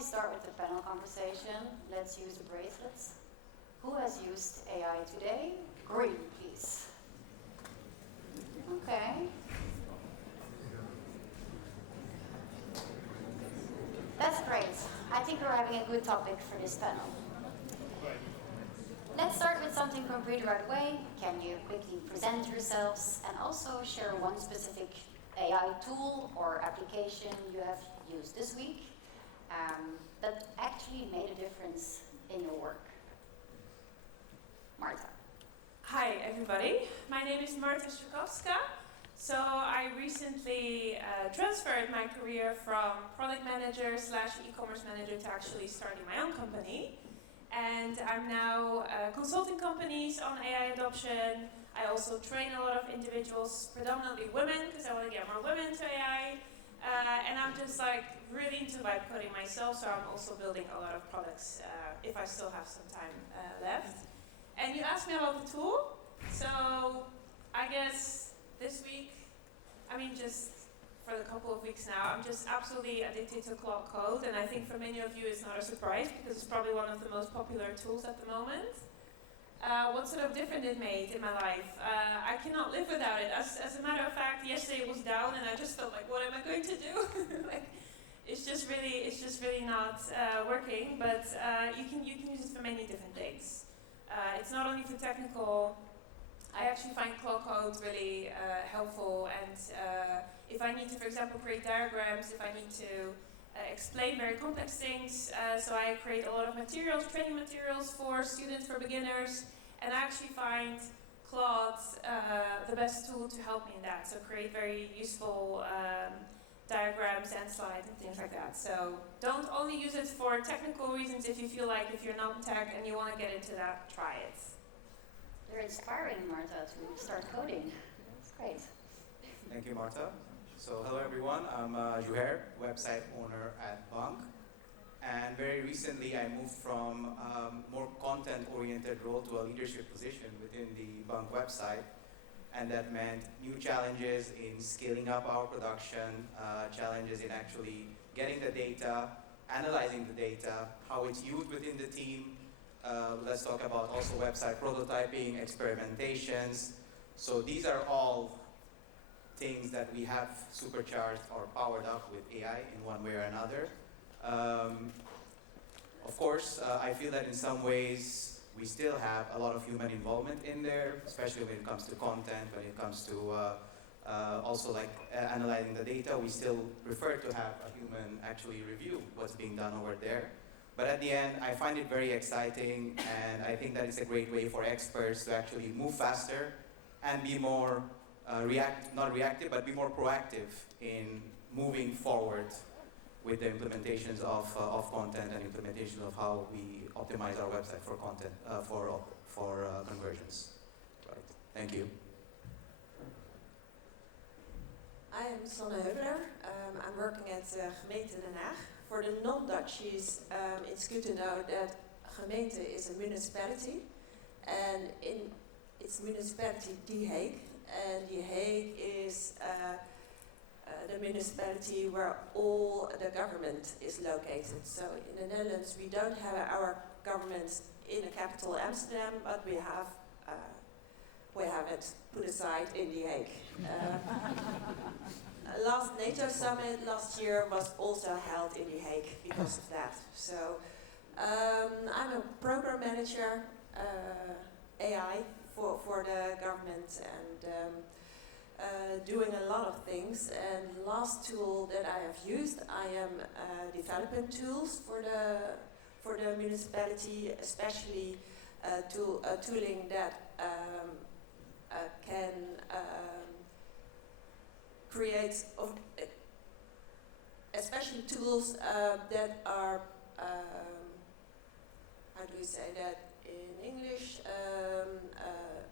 we start with the panel conversation, let's use the bracelets. Who has used AI today? Green, please. Okay. That's great. I think we're having a good topic for this panel. Let's start with something concrete right away. Can you quickly present yourselves and also share one specific AI tool or application you have used this week that actually made a difference in your work? Marta. Hi everybody, my name is Marta Strykowska. So I recently transferred my career from product manager / e-commerce manager to actually starting my own company. And I'm now consulting companies on AI adoption. I also train a lot of individuals, predominantly women, because I want to get more women to AI. And I'm just like really into vibe coding myself, so I'm also building a lot of products if I still have some time left. And you asked me about the tool, so I guess this week, just for a couple of weeks now, I'm just absolutely addicted to Claude Code, and I think for many of you it's not a surprise because it's probably one of the most popular tools at the moment. What sort of difference it made in my life? I cannot live without it. As a matter of fact, yesterday it was down and I just felt like, what am I going to do? It's just really not working, but you can use it for many different things. It's not only for technical. I actually find Claude Code really helpful, and if I need to, for example, create diagrams, if I need to explain very complex things, so I create a lot of materials, training materials for students, for beginners, and I actually find Claude the best tool to help me in that, so create very useful diagrams and slides and things like that. So don't only use it for technical reasons. If you feel like if you're not tech and you want to get into that, try it. You're inspiring Marta to start coding. That's great. Thank you, Marta. So hello everyone, I'm Juher, website owner at Bank. And very recently I moved from more content-oriented role to a leadership position within the Bank website. And that meant new challenges in scaling up our production, challenges in actually getting the data, analyzing the data, how it's used within the team. Let's talk about also website prototyping, experimentations. So these are all things that we have supercharged or powered up with AI in one way or another. Of course, I feel that in some ways we still have a lot of human involvement in there, especially when it comes to content, when it comes to also like analyzing the data. We still prefer to have a human actually review what's being done over there. But at the end, I find it very exciting, and I think that it's a great way for experts to actually move faster and be more not reactive, but be more proactive in moving forward with the implementations of content and implementation of how we optimize our website for content, for conversions. Right. Thank you. I am Sanne Höweler. I'm working at Gemeente in Haag. For the non-Dutchies, it's good to know that Gemeente is a municipality, and in its municipality, The Hague, and The Hague is the municipality where all the government is located. So in the Netherlands, we don't have our government in the capital Amsterdam, but we have it put aside in The Hague. Last NATO summit last year was also held in The Hague because of that. So I'm a program manager, AI for the government, and doing a lot of things. And the last tool that I have used, I am developing tools for the municipality, especially tooling that can create, especially tools that are, how do we say that in English?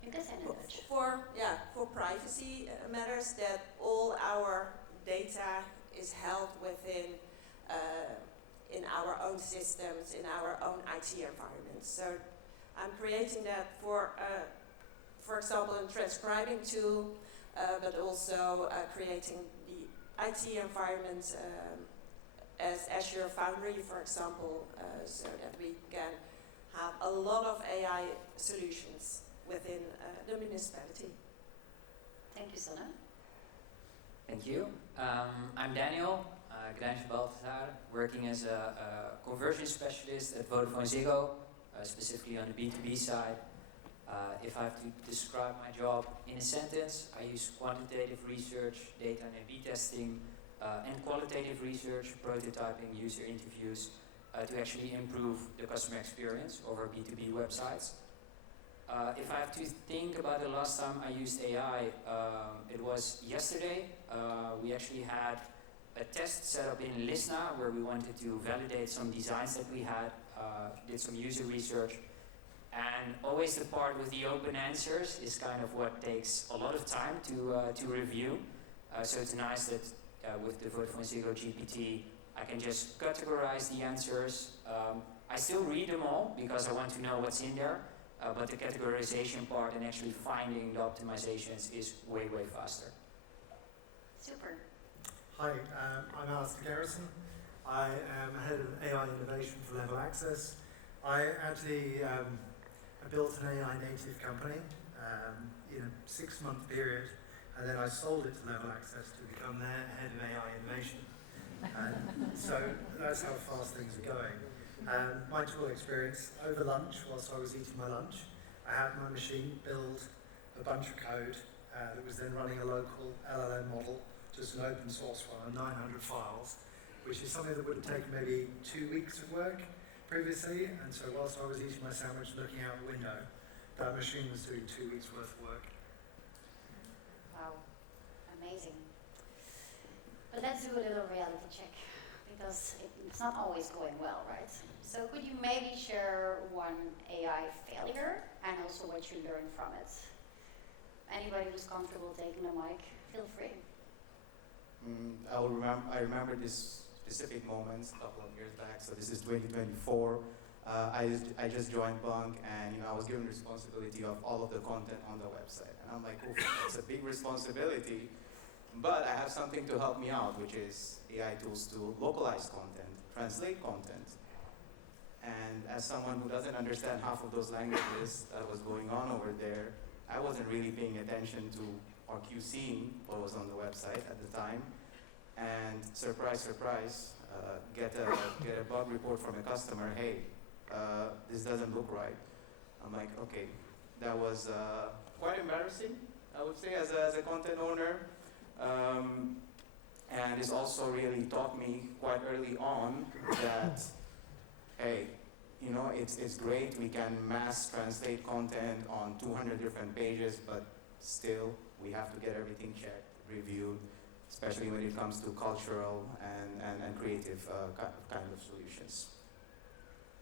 You can say in Dutch. For privacy matters, that all our data is held within in our own systems, in our own IT environments. So I'm creating that for example, a transcribing tool, but also creating the IT environment as Azure Foundry, for example, so that we can have a lot of AI solutions within the municipality. Thank you, Sanne. Thank you. I'm Daniel, Granja Baltazar, working as a conversion specialist at Vodafone Ziggo, specifically on the B2B side. If I have to describe my job in a sentence, I use quantitative research, data and A/B testing, and qualitative research, prototyping, user interviews, to actually improve the customer experience over B2B websites. If I have to think about the last time I used AI, it was yesterday. We actually had a test set up in Lisna where we wanted to validate some designs that we had, did some user research, and always the part with the open answers is kind of what takes a lot of time to review. So it's nice that with the Vodafone Ziggo GPT, I can just categorize the answers. I still read them all because I want to know what's in there. But the categorization part and actually finding the optimizations is way, way faster. Super. Hi, I'm Alistair Garrison. I am head of AI innovation for Level Access. I actually built an AI native company in a 6-month period, and then I sold it to Level Access to become their head of AI innovation. So that's how fast things are going. My tool experience, over lunch, whilst I was eating my lunch, I had my machine build a bunch of code that was then running a local LLM model, just an open source one, 900 files, which is something that would have taken maybe 2 weeks of work previously. And so whilst I was eating my sandwich looking out the window, that machine was doing 2 weeks worth of work. Wow, amazing. But let's do a little reality check, because it's not always going well, right? So could you maybe share one AI failure and also what you learned from it? Anybody who's comfortable taking the mic, feel free. I remember this specific moment a couple of years back. So this is 2024. I just joined Bunk, and I was given responsibility of all of the content on the website. And I'm like, oof, it's a big responsibility. But I have something to help me out, which is AI tools to localize content, translate content. And as someone who doesn't understand half of those languages that was going on over there, I wasn't really paying attention to or QCing what was on the website at the time. And surprise, surprise, get a bug report from a customer, hey, this doesn't look right. I'm like, okay, that was quite embarrassing, I would say, as a content owner. And it's also really taught me quite early on that, hey, it's great, we can mass translate content on 200 different pages, but still we have to get everything checked, reviewed, especially when it comes to cultural and creative kind of solutions.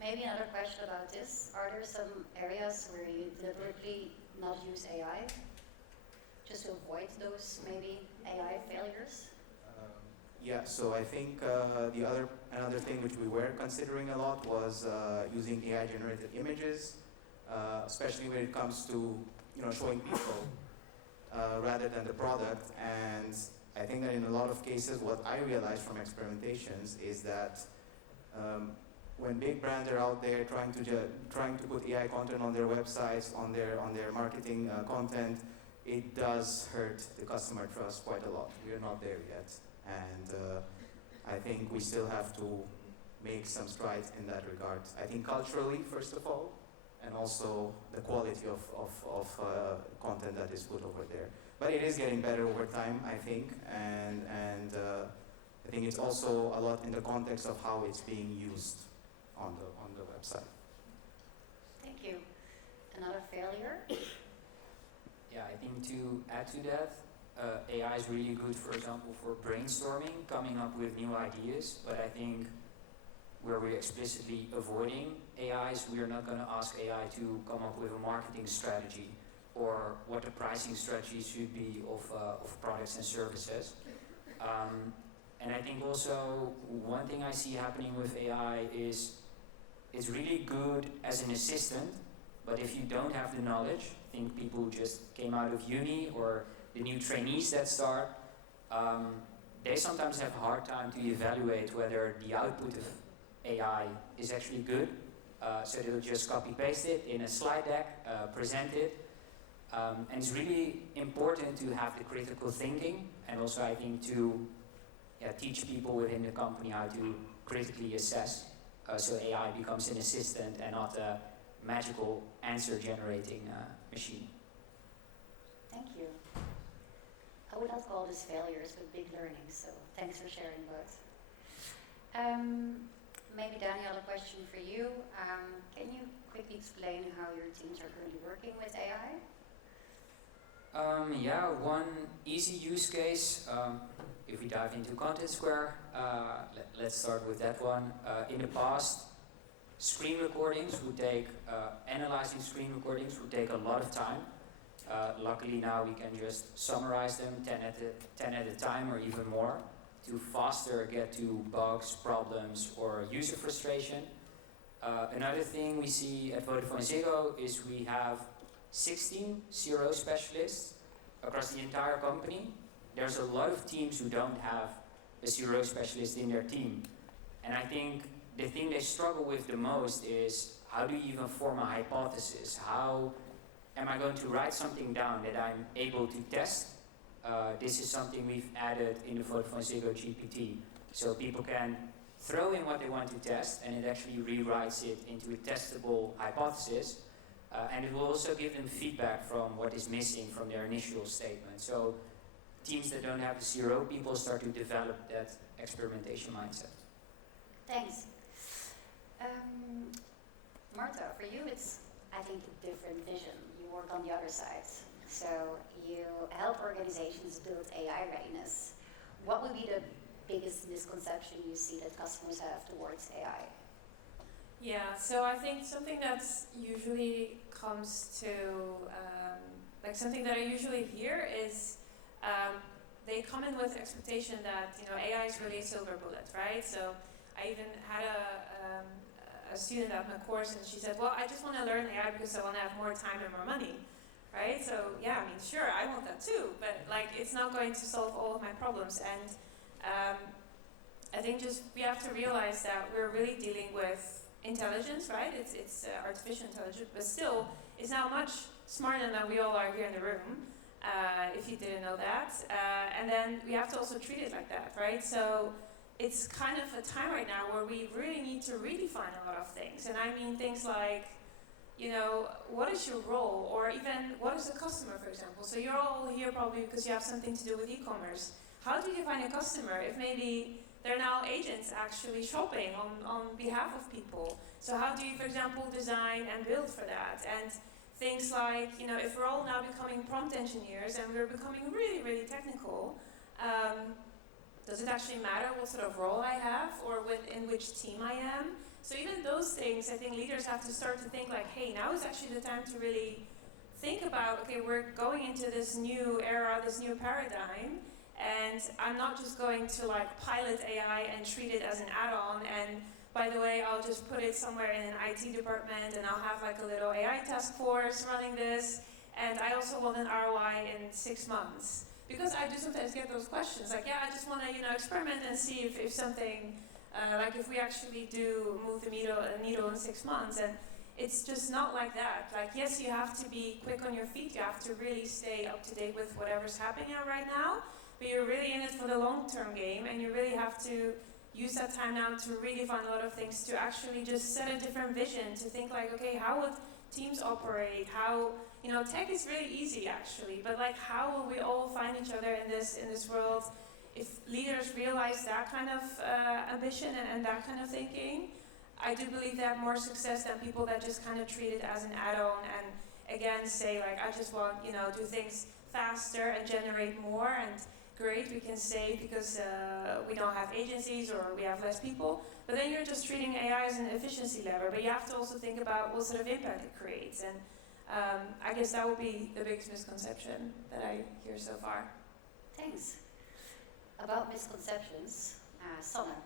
Maybe another question about this. Are there some areas where you deliberately not use AI? Just to avoid those maybe AI failures? Yeah, so I think another thing which we were considering a lot was using AI-generated images, especially when it comes to showing people rather than the product. And I think that in a lot of cases, what I realized from experimentations is that when big brands are out there trying to put AI content on their websites, on their marketing content, it does hurt the customer trust quite a lot. We are not there yet. And I think we still have to make some strides in that regard. I think culturally, first of all, and also the quality of content that is put over there. But it is getting better over time, I think, and I think it's also a lot in the context of how it's being used on the website. Thank you. Another failure? Yeah, I think to add to that, AI is really good, for example, for brainstorming, coming up with new ideas, but I think where we're explicitly avoiding AI is we are not going to ask AI to come up with a marketing strategy or what the pricing strategy should be of products and services. And I think also one thing I see happening with AI is it's really good as an assistant, but if you don't have the knowledge, I think people who just came out of uni or the new trainees that start, they sometimes have a hard time to evaluate whether the output of AI is actually good. So they'll just copy paste it in a slide deck, present it. And it's really important to have the critical thinking, and also I think to teach people within the company how to critically assess, so AI becomes an assistant and not a magical answer generating machine. Thank you. I would not call this failures, but big learnings, so thanks for sharing both. Maybe Daniel, a question for you. Can you quickly explain how your teams are currently working with AI? One easy use case, if we dive into Contentsquare, let's start with that one. In the past, screen recordings would take, analyzing screen recordings would take a lot of time. Luckily now we can just summarize them 10 at a time or even more to faster get to bugs, problems, or user frustration. Another thing we see at Vodafone Ziggo is we have 16 CRO specialists across the entire company. There's a lot of teams who don't have a CRO specialist in their team. And I think the thing they struggle with the most is, how do you even form a hypothesis? How am I going to write something down that I'm able to test? This is something we've added in the Vodafone Ziggo GPT. So people can throw in what they want to test, and it actually rewrites it into a testable hypothesis. And it will also give them feedback from what is missing from their initial statement. So teams that don't have the CRO people start to develop that experimentation mindset. Thanks. Marta, for you it's, I think, a different vision. You work on the other side. So you help organizations build AI readiness. What would be the biggest misconception you see that customers have towards AI? Yeah, so I think something that's usually comes to, like something that I usually hear is they come in with expectation that, AI is really a silver bullet, right? So I even had a student at my course and she said, well, I just want to learn AI because I want to have more time and more money, right? So yeah, I mean, sure, I want that too, but like it's not going to solve all of my problems. And I think just we have to realize that we're really dealing with intelligence, right? It's artificial intelligence, but still, it's now much smarter than we all are here in the room, if you didn't know that. And then we have to also treat it like that, right? So it's kind of a time right now where we really need to redefine a lot of things. And I mean things like, what is your role? Or even, what is a customer, for example? So you're all here probably because you have something to do with e-commerce. How do you define a customer if maybe they're now agents actually shopping on behalf of people? So how do you, for example, design and build for that? And things like, if we're all now becoming prompt engineers and we're becoming really, really technical, does it actually matter what sort of role I have or in which team I am? So even those things, I think leaders have to start to think like, hey, now is actually the time to really think about, okay, we're going into this new era, this new paradigm, and I'm not just going to like pilot AI and treat it as an add-on, and by the way, I'll just put it somewhere in an IT department and I'll have like a little AI task force running this, and I also want an ROI in 6 months. Because I do sometimes get those questions, like, yeah, I just want to, experiment and see if something, like if we actually do move the needle in 6 months, and it's just not like that. Like, yes, you have to be quick on your feet, you have to really stay up to date with whatever's happening right now, but you're really in it for the long-term game, and you really have to use that time now to redefine a lot of things, to actually just set a different vision, to think like, okay, how would teams operate, how, tech is really easy actually, but like how will we all find each other in this world if leaders realize that kind of ambition and that kind of thinking? I do believe they have more success than people that just kind of treat it as an add-on and again say like, I just want, do things faster and generate more, and great, we can save because we don't have agencies or we have less people, but then you're just treating AI as an efficiency lever, but you have to also think about what sort of impact it creates. And I guess that would be the biggest misconception that I hear so far. Thanks. About misconceptions, Sanne.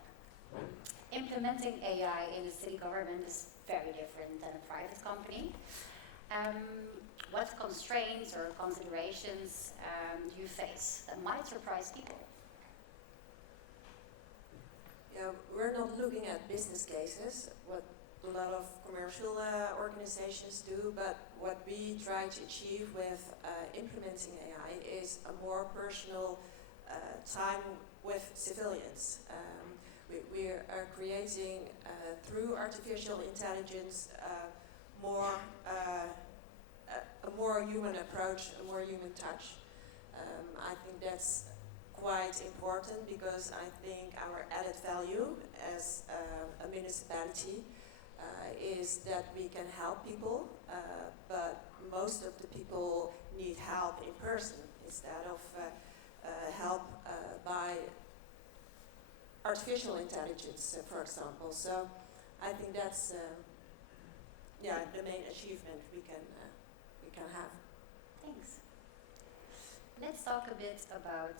Implementing AI in a city government is very different than a private company. What constraints or considerations do you face that might surprise people? we're not looking at business cases, what a lot of commercial organizations do, but what we try to achieve with implementing AI is a more personal time with civilians. We are creating, through artificial intelligence, a more human approach, a more human touch. I think that's quite important because I think our added value as a municipality is that we can help people, but most of the people need help in person instead of help by artificial intelligence, for example. So I think that's the main achievement we can have. Thanks. Let's talk a bit about,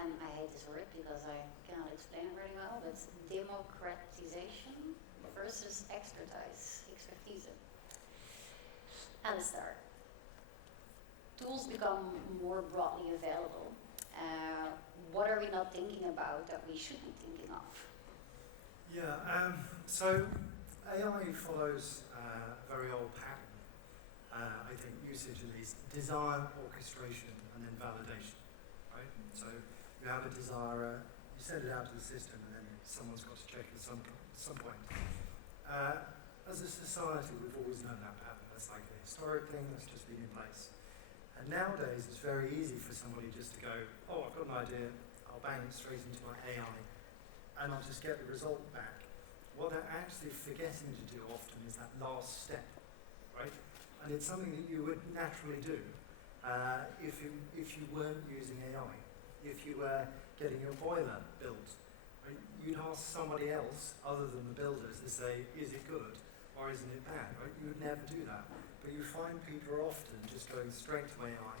and I hate this word because I cannot explain it very well, but democratization versus expertise. Alistair, tools become more broadly available. What are we not thinking about that we should be thinking of? Yeah, so AI follows a very old pattern. I think usage at least, desire, orchestration, and then validation, right? So you have a desire, you send it out to the system, and then someone's got to check at some point. As a society, we've always known that pattern. That's like a historic thing that's just been in place. And nowadays, it's very easy for somebody just to go, oh, I've got an idea, I'll bang it straight into my AI, and I'll just get the result back. What they're actually forgetting to do often is that last step, right? And it's something that you would naturally do if you weren't using AI. If you were getting your boiler built, right? You'd ask somebody else other than the builders to say, is it good or isn't it bad, right? You would never do that. But you find people are often just going straight to AI,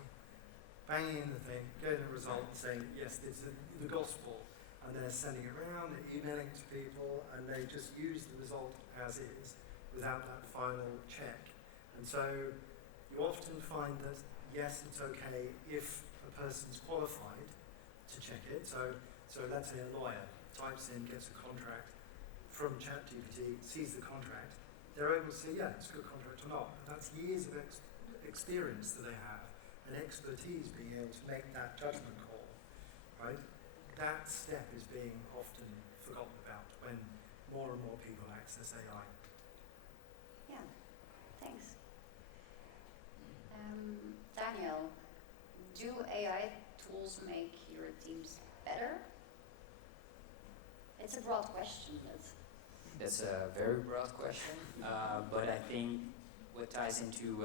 banging in the thing, getting a result and saying, yes, this is the gospel. And they're sending it around, they're emailing it to people, and they just use the result as is without that final check. And so you often find that, yes, it's okay if a person's qualified to check it. So let's say a lawyer types in, gets a contract from ChatGPT, sees the contract, they're able to say, yeah, it's a good contract or not. And that's years of experience that they have and expertise being able to make that judgment call, right? That step is being often forgotten about when more and more people access AI. Yeah, thanks. Daniel, do AI tools make your teams better? It's a broad question, but... That's a very broad question, but I think what ties into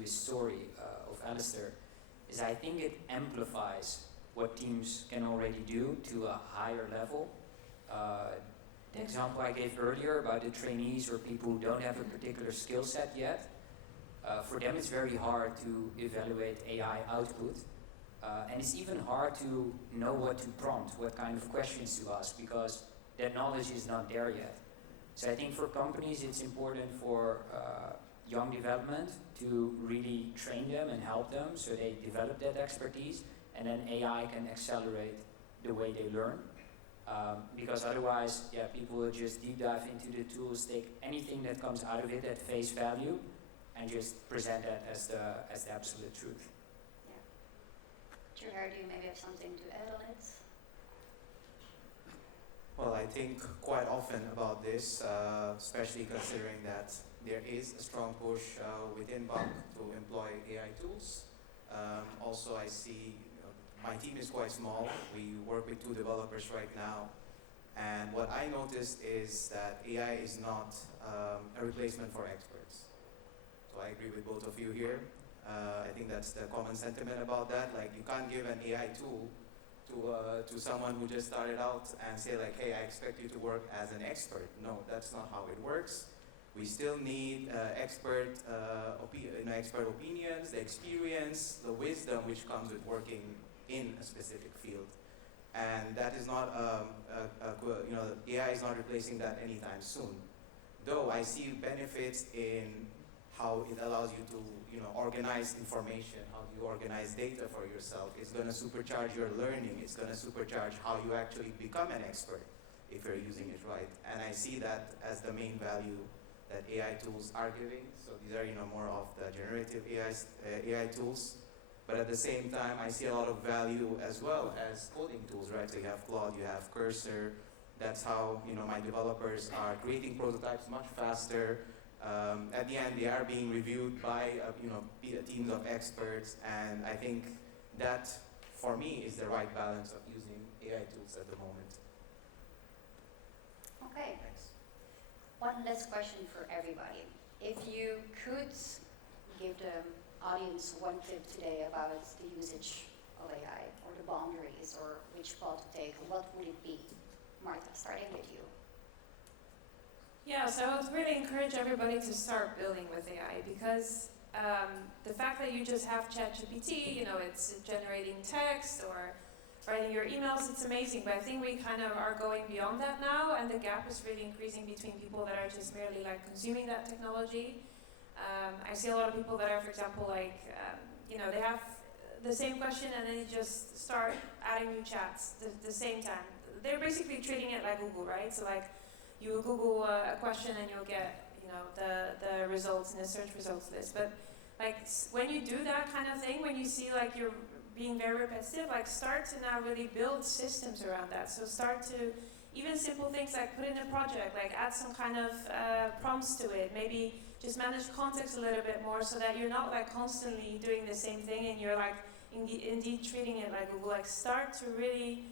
his story of Alistair is I think it amplifies what teams can already do to a higher level. The example I gave earlier about the trainees or people who don't have a particular skill set yet, for them it's very hard to evaluate AI output. And it's even hard to know what to prompt, what kind of questions to ask, because that knowledge is not there yet. So I think for companies it's important for young development to really train them and help them so they develop that expertise, and then AI can accelerate the way they learn. Because otherwise, people will just deep dive into the tools, take anything that comes out of it at face value, and just present that as the absolute truth. Yeah. Gerard, do you maybe have something to add on it? Well, I think quite often about this, especially considering that there is a strong push within Bank to employ AI tools. Also, I see my team is quite small. We work with 2 developers right now. And what I noticed is that AI is not a replacement for experts. So I agree with both of you here. I think that's the common sentiment about that. Like, you can't give an AI tool to someone who just started out and say like, hey, I expect you to work as an expert. No, that's not how it works. We still need expert opinions, the experience, the wisdom which comes with working in a specific field. And that is not, AI is not replacing that anytime soon. Though I see benefits in how it allows you to, organize information, how you organize data for yourself. It's going to supercharge your learning. It's going to supercharge how you actually become an expert if you're using it right. And I see that as the main value that AI tools are giving. So these are, more of the generative AI tools. But at the same time, I see a lot of value as well as coding tools, right? So you have Claude, you have Cursor. That's how, my developers are creating prototypes much faster. At the end, they are being reviewed by, teams of experts. And I think that, for me, is the right balance of using AI tools at the moment. Okay. Thanks. One last question for everybody. If you could give the audience one tip today about the usage of AI, or the boundaries, or which path to take, what would it be? Marta, starting with you. Yeah, so I would really encourage everybody to start building with AI, because the fact that you just have ChatGPT, it's generating text or writing your emails, it's amazing, but I think we kind of are going beyond that now, and the gap is really increasing between people that are just merely like consuming that technology. I see a lot of people that are, for example, like, they have the same question and then you just start adding new chats the same time. They're basically treating it like Google, right? So like, you will Google a question and you'll get, the results in the search results list. But like, when you do that kind of thing, when you see like you're being very repetitive, like start to now really build systems around that. So start to, even simple things like put in a project, like add some kind of prompts to it, maybe just manage context a little bit more so that you're not like constantly doing the same thing and you're like indeed treating it like Google. Like start to really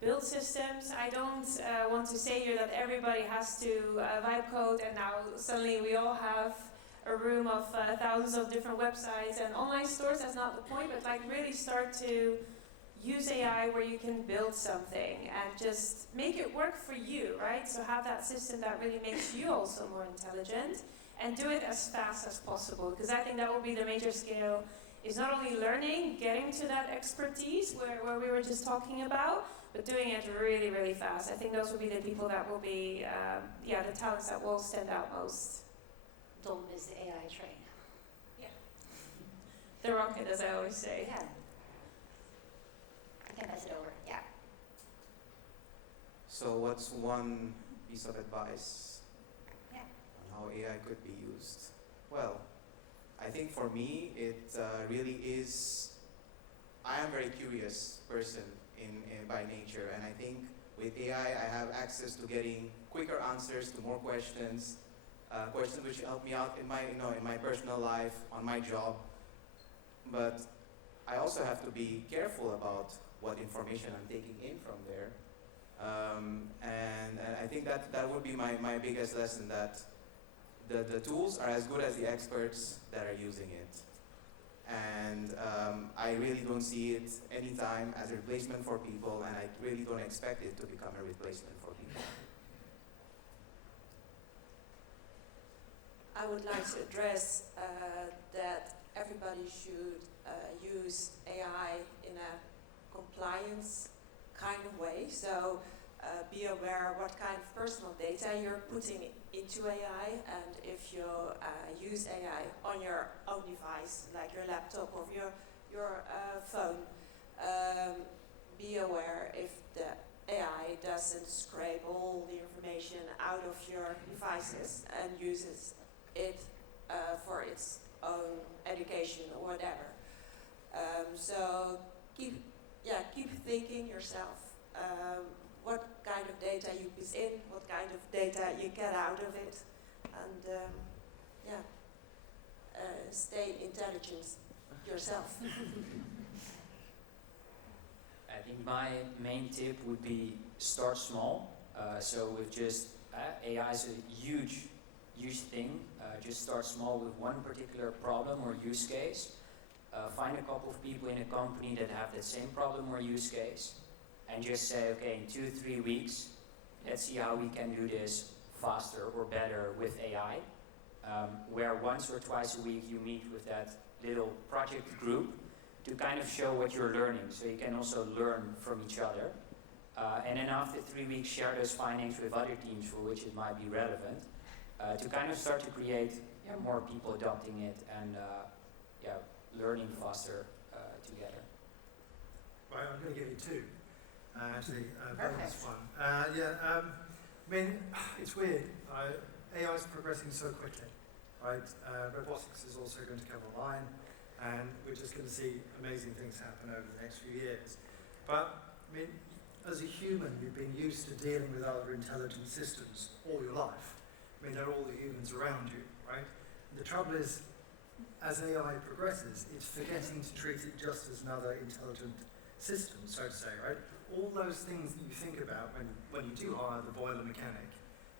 build systems. I don't want to say here that everybody has to vibe code and now suddenly we all have a room of thousands of different websites and online stores. That's not the point, but like really start to use AI where you can build something and just make it work for you, right? So have that system that really makes you also more intelligent, and do it as fast as possible, because I think that will be the major scale, is not only learning, getting to that expertise where we were just talking about, but doing it really, really fast. I think those will be the people that will be, the talents that will stand out most. Don't miss the AI train. Yeah. The rocket, as I always say. Yeah. I can pass it over. Yeah. So what's one piece of advice Yeah. on how AI could be used? Well, I think for me, it really is, I am a very curious person by nature, and I think with AI, I have access to getting quicker answers to more questions, questions which help me out in my personal life, on my job. But I also have to be careful about what information I'm taking in from there. And I think that would be my biggest lesson, that the tools are as good as the experts that are using it. And I really don't see it anytime as a replacement for people, and I really don't expect it to become a replacement for people. I would like to address that everybody should use AI in a compliance kind of way. So be aware what kind of personal data you're putting into AI, and if you use AI on your own device, like your laptop or your phone, be aware if the AI doesn't scrape all the information out of your devices and uses it for its own education or whatever. So keep thinking yourself. What kind of data you put in, what kind of data you get out of it, and stay intelligent yourself. I think my main tip would be start small. So with just AI is a huge thing. Just start small with one particular problem or use case. Find a couple of people in a company that have the same problem or use case, and just say, okay, in 2-3 weeks, let's see how we can do this faster or better with AI. Where once or twice a week you meet with that little project group to kind of show what you're learning, so you can also learn from each other. And then after 3 weeks, share those findings with other teams for which it might be relevant. to kind of start to create more people adopting it and learning faster together. Right, I'm going to give you two. Actually, Perfect. bonus one. I mean, it's weird. AI is progressing so quickly, right? Robotics is also going to come online, and we're just going to see amazing things happen over the next few years. But, I mean, as a human, you've been used to dealing with other intelligent systems all your life. I mean, they're all the humans around you, right? The trouble is, as AI progresses, it's forgetting to treat it just as another intelligent system, so to say, right? All those things that you think about when you do hire the boiler mechanic,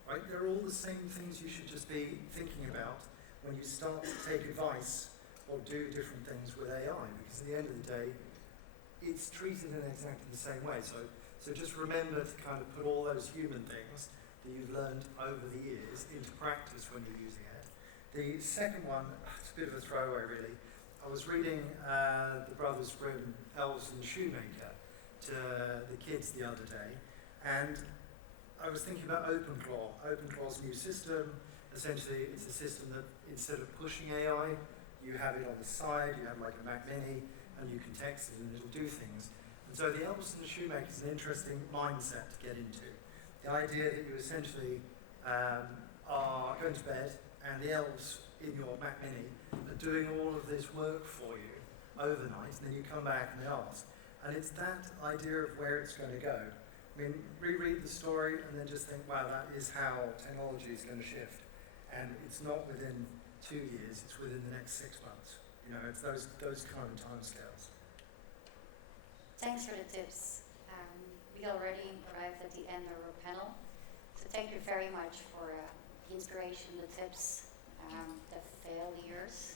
right? They're all the same things you should just be thinking about when you start to take advice or do different things with AI, because at the end of the day, it's treated in exactly the same way. So just remember to kind of put all those human things that you've learned over the years into practice when you're using it. The second one, it's a bit of a throwaway really. I was reading the Brothers Grimm, Elves and the Shoemaker to the kids the other day, and I was thinking about OpenClaw. OpenClaw's new system, essentially it's a system that instead of pushing AI, you have it on the side, you have like a Mac Mini, and you can text it and it'll do things. And so the Elves and the Shoemaker is an interesting mindset to get into. The idea that you essentially are going to bed and the elves in your Mac Mini are doing all of this work for you overnight, and then you come back and they ask. And it's that idea of where it's going to go. I mean, reread the story and then just think, wow, that is how technology is going to shift. And it's not within 2 years, it's within the next 6 months. You know, it's those kind of timescales. Thanks for the tips. We already arrived at the end of our panel. So thank you very much for the inspiration, the tips, the failures.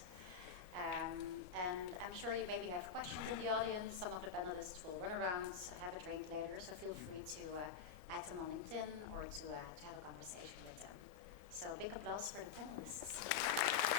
And I'm sure you maybe have questions in the audience. Some of the panelists will run around, have a drink later, so feel free to add them on LinkedIn or to have a conversation with them. So big applause for the panelists.